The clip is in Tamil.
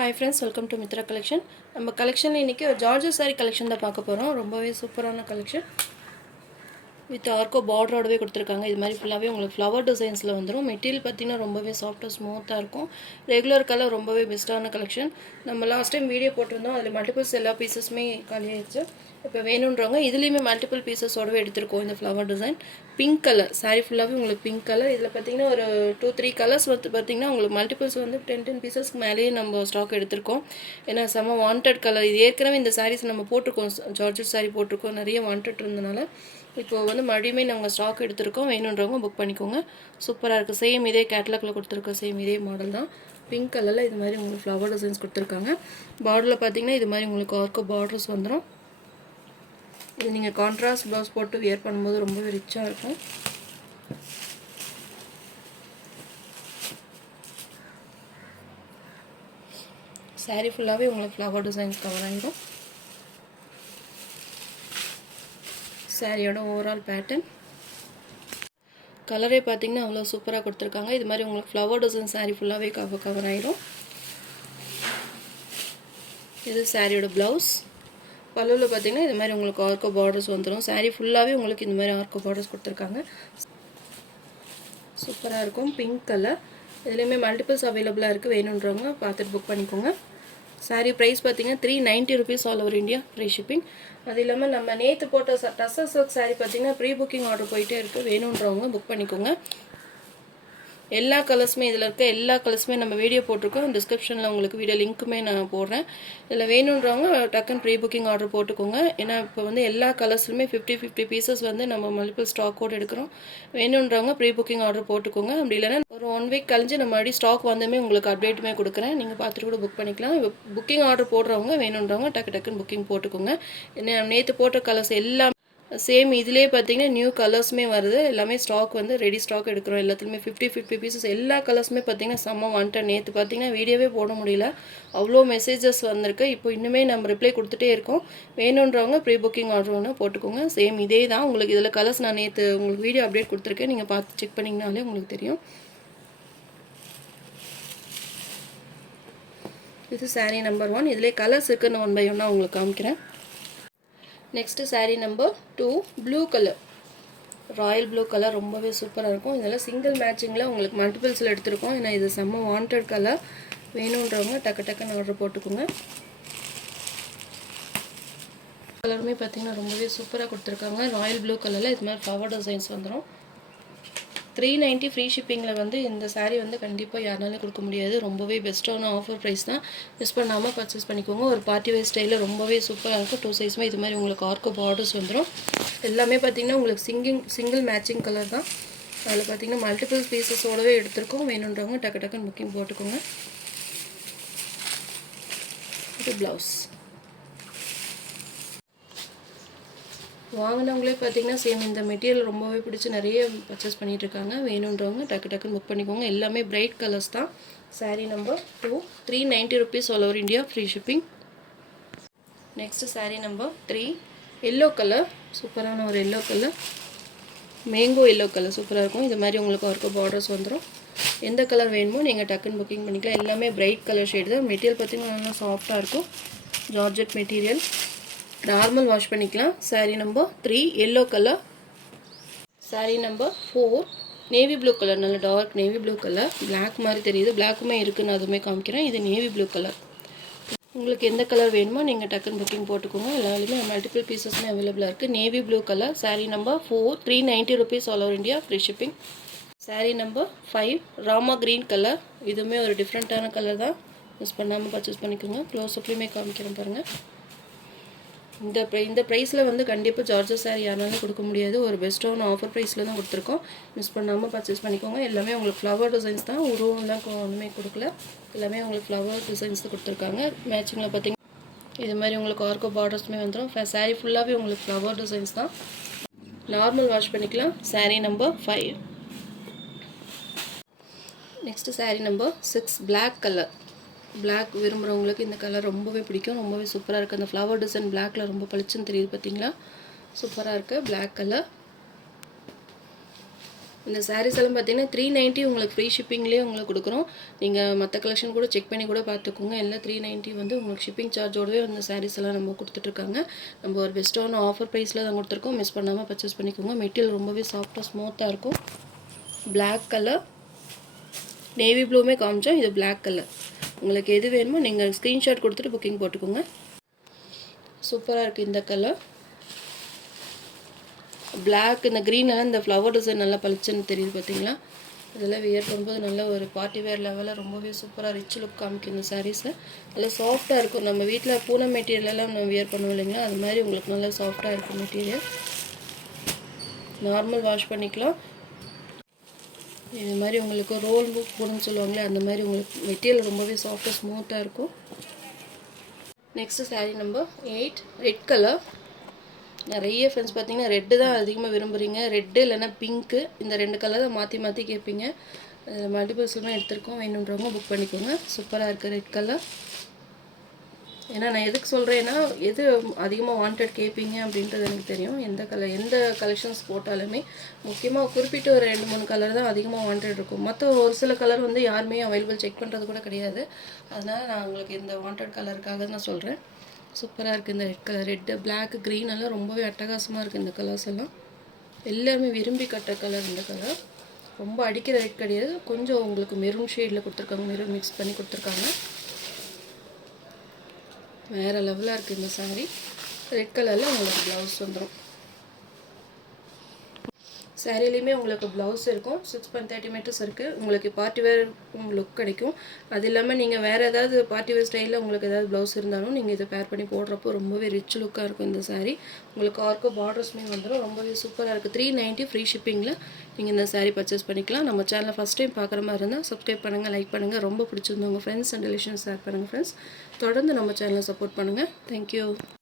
Hi friends, welcome to Mitra collection. நம்ம கலெக்ஷனில் இன்றைக்கி ஒரு ஜார்ஜஸ் சாரி கலெக்ஷன் தான் பார்க்க போகிறோம். ரொம்பவே சூப்பரான கலெக்ஷன் வித் ஆர்க்கோ பார்டரோடவே கொடுத்துருக்காங்க. இது மாதிரி ஃபுல்லாகவே உங்களுக்கு ஃப்ளவர் டிசைன்ஸில் வந்துடும். மெட்டீரியல் பார்த்திங்கன்னா ரொம்பவே சாஃப்டாக ஸ்மூத்தாக இருக்கும். ரெகுலர் கலர் ரொம்பவே பெஸ்ட்டான கலெக்ஷன். நம்ம லாஸ்ட் டைம் வீடியோ போட்டிருந்தோம், அதில் மல்டிபிள்ஸ் எல்லா பீசஸுமே காலியாகிடுச்சு. இப்போ வேணுன்றவங்க இதுலேயுமே மல்டிபிள் பீசஸோடவே எடுத்துருக்கோம். இந்த flower design pink colour sari ஃபுல்லாகவே உங்களுக்கு பிங்க் கலர். இதில் பார்த்திங்கன்னா ஒரு 2-3 கலர்ஸ் வந்து பார்த்திங்கன்னா உங்களுக்கு மல்டிபிள்ஸ் வந்து 10 பீசஸ்க்கு மேலேயே நம்ம ஸ்டாக் எடுத்திருக்கோம். ஏன்னா செம்ம வாண்டட் கலர். இது ஏற்கனவே இந்த சாரீஸ் நம்ம போட்டிருக்கோம், ஜார்ஜெட் சாரீ போட்டிருக்கோம், நிறைய வாண்டட் இருந்தனால இப்போது வந்து மறுபடியுமே நாங்கள் ஸ்டாக் எடுத்திருக்கோம். வேணுன்றவங்க புக் பண்ணிக்கோங்க. சூப்பராக இருக்குது. சேம் இதே கேட்லாகில் கொடுத்துருக்கோம், சேம் இதே மாடல் தான். பிங்க் கலரில் இது மாதிரி உங்களுக்கு ஃப்ளவர் டிசைன்ஸ் கொடுத்துருக்காங்க. பார்டரில் பார்த்திங்கன்னா இது மாதிரி உங்களுக்கு ஆர்க்கோ பார்டர்ஸ் வந்துடும். இது நீங்கள் கான்ட்ராஸ்ட் ப்ளவுஸ் போட்டு வியர் பண்ணும்போது ரொம்பவே ரிச்சாக இருக்கும். சாரீ ஃபுல்லாகவே உங்களுக்கு ஃப்ளவர் டிசைன்ஸ் கவர் ஆகிடும். சாரியோட ஓவரால் பேட்டர்ன் கலரே பார்த்திங்கன்னா அவ்வளோ சூப்பராக கொடுத்துருக்காங்க. இது மாதிரி உங்களுக்கு ஃப்ளவர் டிசைன் சாரீ ஃபுல்லாகவே கவர் ஆகிடும். இது சாரியோட ப்ளவுஸ். பல்லுவில் பார்த்திங்கன்னா இது மாதிரி உங்களுக்கு ஆர்க்கோ பார்டர்ஸ் வந்துடும். சாரீ ஃபுல்லாகவே உங்களுக்கு இந்த மாதிரி ஆர்க்கோ பார்டர்ஸ் கொடுத்துருக்காங்க. சூப்பராக இருக்கும். Pink colour. இதுலேயுமே மல்டிபிள்ஸ் அவைலபிளாக இருக்குது. வேணுன்றவங்க பார்த்துட்டு புக் பண்ணிக்கோங்க. சாரீ ப்ரைஸ் பார்த்திங்கன்னா 390 rupees all over India, free shipping. அது இல்லாமல் நம்ம நேற்று போட்ட டசர் சில்க் சாரீ பார்த்திங்கன்னா ப்ரீ புக்கிங் ஆர்டர் போயிட்டே இருக்குது. வேணுன்றவங்க புக் பண்ணிக்கோங்க. எல்லா கலர்ஸுமே இதில் இருக்க எல்லா கலர்ஸுமே நம்ம வீடியோ போட்டிருக்கோம். டிஸ்கிரிப்ஷனில் உங்களுக்கு வீடியோ லிங்க்குமே நான் போடுறேன். இதில் வேணுன்றவங்க டக்குன்னு ப்ரீ புக்கிங் ஆர்டர் போட்டுக்கோங்க. ஏன்னா இப்போ வந்து எல்லா கலர்ஸ்லையுமே 50 பீசஸ் வந்து நம்ம மல்டிபிள் ஸ்டாக்கோடு எடுக்கிறோம். வேணுன்றவங்க ப்ரீ புக்கிங் ஆர்டர் போட்டுக்கோங்க. அப்படி இல்லைன்னா ஒரு 1 வீக் கழிஞ்சு நம்ம மறுபடியும் ஸ்டாக் வந்துமே உங்களுக்கு அப்டேட்டுமே கொடுக்குறேன். நீங்கள் பார்த்துட்டு கூட புக் பண்ணிக்கலாம். இப்போ புக்கிங் ஆர்டர் போடுறவங்க வேணுன்றவங்க டக்குன்னு புக்கிங் போட்டுக்கோங்க. ஏன்னா நேற்று போட்ட கலர்ஸ் எல்லாம் சேம். இதிலே பார்த்தீங்கன்னா நியூ கலர்ஸுமே வருது. எல்லாமே ஸ்டாக் வந்து ரெடி ஸ்டாக் எடுக்கிறோம். எல்லாத்துலேயுமே 50 பீசஸ் எல்லா கலர்ஸுமே பார்த்தீங்கன்னா செம்ம வாண்டட். நேற்று பார்த்தீங்கன்னா வீடியோவே போட முடியல, அவ்வளோ மெசேஜஸ் வந்திருக்கு. இப்போ இன்னுமே நம்ம ரிப்ளை கொடுத்துட்டே இருக்கோம். வேணுன்றவங்க ப்ரீ புக்கிங் ஆர்டர் ஒன்று போட்டுக்கோங்க. சேம் இதே தான் உங்களுக்கு. இதில் கலர்ஸ் நான் நேற்று உங்களுக்கு வீடியோ அப்டேட் கொடுத்துருக்கேன். நீங்கள் பார்த்து செக் பண்ணிங்கனாலே உங்களுக்கு தெரியும். இது சாரீ நம்பர் 1. இதிலே கலர்ஸ் இருக்குன்னு 1 by 1 உங்களுக்கு காமிக்கிறேன். Next sari number 2 blue colour, Royal blue colour. ரொம்பவே சூப்பராக இருக்கும். இதெல்லாம் சிங்கிள் மேட்சிங்கில் உங்களுக்கு மல்டிபிள்ஸில் எடுத்திருக்கோம். ஏன்னா இது செம்ம வாண்டட் கலர். வேணுன்றவங்க டக்குன்னு ஆர்டர் போட்டுக்கோங்க. கலருமே பார்த்திங்கன்னா ரொம்பவே சூப்பராக கொடுத்துருக்காங்க. ராயல் ப்ளூ கலரில் இது மாதிரி ஃப்ளவர் டிசைன்ஸ் வந்துடும். 390 ஃப்ரீ ஷிப்பிங்கில் வந்து இந்த சாரீ வந்து கண்டிப்பாக யாருனாலும் கொடுக்க முடியாது. ரொம்பவே பெஸ்ட்டான ஆஃபர் ப்ரைஸ் தான். மிஸ் பண்ணாமல் பர்ச்சேஸ் பண்ணிக்கோங்க. ஒரு பார்ட்டி வேர் ஸ்டைலில் ரொம்பவே சூப்பராக இருக்கும். 2 சைஸுமே இது மாதிரி உங்களுக்கு ஆர்க்கோ பார்டர்ஸ் வந்துடும். எல்லாமே பார்த்திங்கன்னா உங்களுக்கு சிங்கிள் மேட்சிங் கலர் தான். அதில் பார்த்திங்கன்னா மல்டிபிள் பீசஸோடவே எடுத்திருக்கோம். வேணுன்றவங்க டக்குன்னு புக்கிங் போட்டுக்கோங்க. இது ப்ளவுஸ். வாங்கினவங்களே பார்த்தீங்கன்னா சேம் இந்த மெட்டீரியல் ரொம்பவே பிடிச்சி நிறைய பர்ச்சேஸ் பண்ணிகிட்ருக்காங்க. வேணுன்றவங்க டக்குன்னு புக் பண்ணிக்கோங்க. எல்லாமே பிரைட் கலர்ஸ் தான். Sari number 2 390 rupees all over India, free shipping. Next sari number 3 yellow colour. சூப்பரான ஒரு yellow colour, mango yellow colour சூப்பராக இருக்கும். இது மாதிரி உங்களுக்கு ஒர்க்கு பார்டர்ஸ் வந்துடும். எந்த கலர் வேணுமோ நீங்கள் டக்குன்னு புக்கிங் பண்ணிக்கலாம். எல்லாமே பிரைட் கலர் ஷேடு தான். மெட்டீரியல் பார்த்திங்கன்னா நல்லா சாஃப்டாக இருக்கும். Georgette material. நார்மல் வாஷ் பண்ணிக்கலாம். Sari number 3 yellow colour. Sari number 4 navy blue colour. நல்ல dark navy blue colour. Black மாதிரி தெரியுது, பிளாக்குமே இருக்குன்னு அதுவுமே காமிக்கிறேன். இது நேவி ப்ளூ கலர். உங்களுக்கு எந்த கலர் வேணுமோ நீங்கள் டக்குன்னு புக்கிங் போட்டுக்கோங்க. எல்லாருமே மல்டிபிள் பீசஸ்மே அவைலபிளாக இருக்குது. Navy blue colour. Sari number 4 390 rupees all over India, free shipping. Sari number 5 Rama green colour. இதுவுமே ஒரு டிஃப்ரெண்ட்டான கலர் தான். மிஸ் பண்ணாமல் பர்ச்சேஸ் பண்ணிக்கோங்க. க்ளோஸ்அப்லேயுமே காமிக்கிறேன் பாருங்கள். இந்த ப்ரைஸில் வந்து கண்டிப்பாக ஜார்ஜஸ் சாரீ யாராலும் கொடுக்க முடியாது. ஒரு பெஸ்ட்டான ஆஃபர் ப்ரைஸில் தான் கொடுத்துருக்கோம். மிஸ் பண்ணாமல் பர்ச்சேஸ் பண்ணிக்கோங்க. எல்லாமே உங்களுக்கு ஃப்ளவர் டிசைன்ஸ் தான். உருவம்லாம் ஒன்றுமே கொடுக்கல. எல்லாமே உங்களுக்கு ஃப்ளவர் டிசைன்ஸ் தான் கொடுத்துருக்காங்க. மேட்சிங்கில் பார்த்திங்கன்னா இது மாதிரி உங்களுக்கு ஆர்க்கோ பார்டர்ஸுமே வந்துடும். சாரீ ஃபுல்லாகவே உங்களுக்கு ஃப்ளவர் டிசைன்ஸ் தான். நார்மல் வாஷ் பண்ணிக்கலாம். Sari number 5. Next sari number 6 black colour. Black விரும்புகிறவங்களுக்கு இந்த கலர் ரொம்பவே பிடிக்கும். ரொம்பவே சூப்பராக இருக்குது. அந்த ஃப்ளவர் டிசைன் பிளாக்கில் ரொம்ப பளிச்சுன்னு தெரியுது பார்த்தீங்களா? சூப்பராக இருக்குது பிளாக் கலர். இந்த சாரீஸ் எல்லாம் பார்த்தீங்கன்னா 390 உங்களுக்கு ஃப்ரீ ஷிப்பிங்லேயே உங்களுக்கு கொடுக்குறோம். நீங்கள் மற்ற கலெக்ஷன் கூட செக் பண்ணி கூட பார்த்துக்கோங்க. எல்லாம் 390 வந்து உங்களுக்கு ஷிப்பிங் சார்ஜோடவே அந்த சாரீஸ் எல்லாம் நம்ம கொடுத்துட்ருக்காங்க. நம்ம ஒரு பெஸ்ட்டான ஆஃபர் ப்ரைஸில் தான் கொடுத்துருக்கோம். மிஸ் பண்ணாமல் பர்ச்சேஸ் பண்ணிக்கோங்க. மெட்டீரியல் ரொம்பவே சாஃப்டாக ஸ்மூத்தாக இருக்கும். பிளாக் கலர், நேவி ப்ளூமே காமிச்சோம். இது பிளாக் கலர். உங்களுக்கு எது வேணுமோ நீங்கள் ஸ்க்ரீன்ஷாட் கொடுத்துட்டு புக்கிங் போட்டுக்கோங்க. சூப்பராக இருக்குது இந்த கலர். பிளாக் இந்த க்ரீனெல்லாம் இந்த ஃப்ளவர் டிசைன் நல்லா பளிச்சுன்னு தெரியுது பார்த்தீங்களா. இதெல்லாம் வியர் பண்ணும்போது நல்ல ஒரு பார்ட்டி வேர் லெவலில் ரொம்பவே சூப்பராக ரிச் லுக் காமிக்கும் இந்த சாரீஸை. நல்லா சாஃப்டாக இருக்கும். நம்ம வீட்டில் பூனை மெட்டீரியலெல்லாம் நம்ம வியர் பண்ணுவோம் இல்லைங்களா, அது மாதிரி உங்களுக்கு நல்லா சாஃப்டாக இருக்கும் மெட்டீரியல். நார்மல் வாஷ் பண்ணிக்கலாம். இது மாதிரி உங்களுக்கு ரோல் புக் போடணும்னு சொல்லுவாங்களே, அந்த மாதிரி உங்களுக்கு மெட்டீரியல் ரொம்பவே சாஃப்டாக ஸ்மூத்தாக இருக்கும். Next sari number 8 red colour. நிறைய ஃப்ரெண்ட்ஸ் பார்த்தீங்கன்னா ரெட்டு தான் அதிகமாக விரும்புகிறீங்க. ரெட்டு இல்லைன்னா பிங்க்கு, இந்த 2 கலர் தான் மாற்றி மாற்றி கேட்பீங்க. அதில் மல்டிபிள்ஸ்லாம் எடுத்துருக்கோம். வேணுன்றவங்க புக் பண்ணிக்கோங்க. சூப்பராக இருக்குது ரெட் கலர். ஏன்னா நான் எதுக்கு சொல்கிறேன்னா, எது அதிகமாக வாண்டட் கேட்பீங்க அப்படின்றது எனக்கு தெரியும். எந்த கலெக்ஷன்ஸ் போட்டாலுமே முக்கியமாக குறிப்பிட்டு ஒரு 2-3 கலர் தான் அதிகமாக வாண்டட் இருக்கும். மற்ற ஒரு சில கலர் வந்து யாருமே அவைலபிள் செக் பண்ணுறது கூட கிடையாது. அதனால் நான் உங்களுக்கு இந்த வாண்டட் கலருக்காக நான் சொல்கிறேன். சூப்பராக இருக்குது இந்த red colour. Red, black, green எல்லாம் ரொம்பவே அட்டகாசமாக இருக்குது இந்த கலர்ஸ் எல்லாம். எல்லாருமே விரும்பி கட்டுற கலர் இந்த கலர். ரொம்ப அடிக்கிற ரெட் கிடையாது. கொஞ்சம் உங்களுக்கு மெரூன் ஷேடில் கொடுத்துருக்காங்க. மெரூன் மிக்ஸ் பண்ணி கொடுத்துருக்காங்க. வேறு லெவலாக இருக்குது இந்த சாரீ. ரெட் கலரில் உங்களுக்கு ப்ளவுஸ் வந்துடும். சாரிலையுமே உங்களுக்கு ப்ளவுஸ் இருக்கும். 6.30 மீட்டர்ஸ் இருக்குது. உங்களுக்கு பார்ட்டி வேர் லுக் கிடைக்கும். அது இல்லாமல் நீங்கள் வேறு ஏதாவது பார்ட்டி வேர் ஸ்டைலில் உங்களுக்கு ஏதாவது ப்ளவுஸ் இருந்தாலும் நீங்கள் இதை பேர் பண்ணி போடுறப்போ ரொம்பவே ரிச் லுக்காக இருக்கும் இந்த சாரீ. உங்களுக்கு ஆர்க்கோ பார்டர்ஸுமே வந்துடும். ரொம்பவே சூப்பராக இருக்குது. 390 ஃப்ரீ ஷிப்பிங்கில் நீங்கள் இந்த சாரீ பர்ச்சேஸ் பண்ணிக்கலாம். நம்ம சேனலை ஃபஸ்ட் டைம் பார்க்குற மாதிரி இருந்தால் சப்ஸ்கிரைப் பண்ணுங்கள், லைக் பண்ணுங்கள். ரொம்ப பிடிச்சிருந்தவங்க ஃப்ரெண்ட்ஸ் அண்ட் ரிலேஷன்ஸ் ஷேர் பண்ணுங்கள் ஃப்ரெண்ட்ஸ். தொடர்ந்து நம்ம சேனலை சப்போர்ட் பண்ணுங்கள். தேங்க்யூ.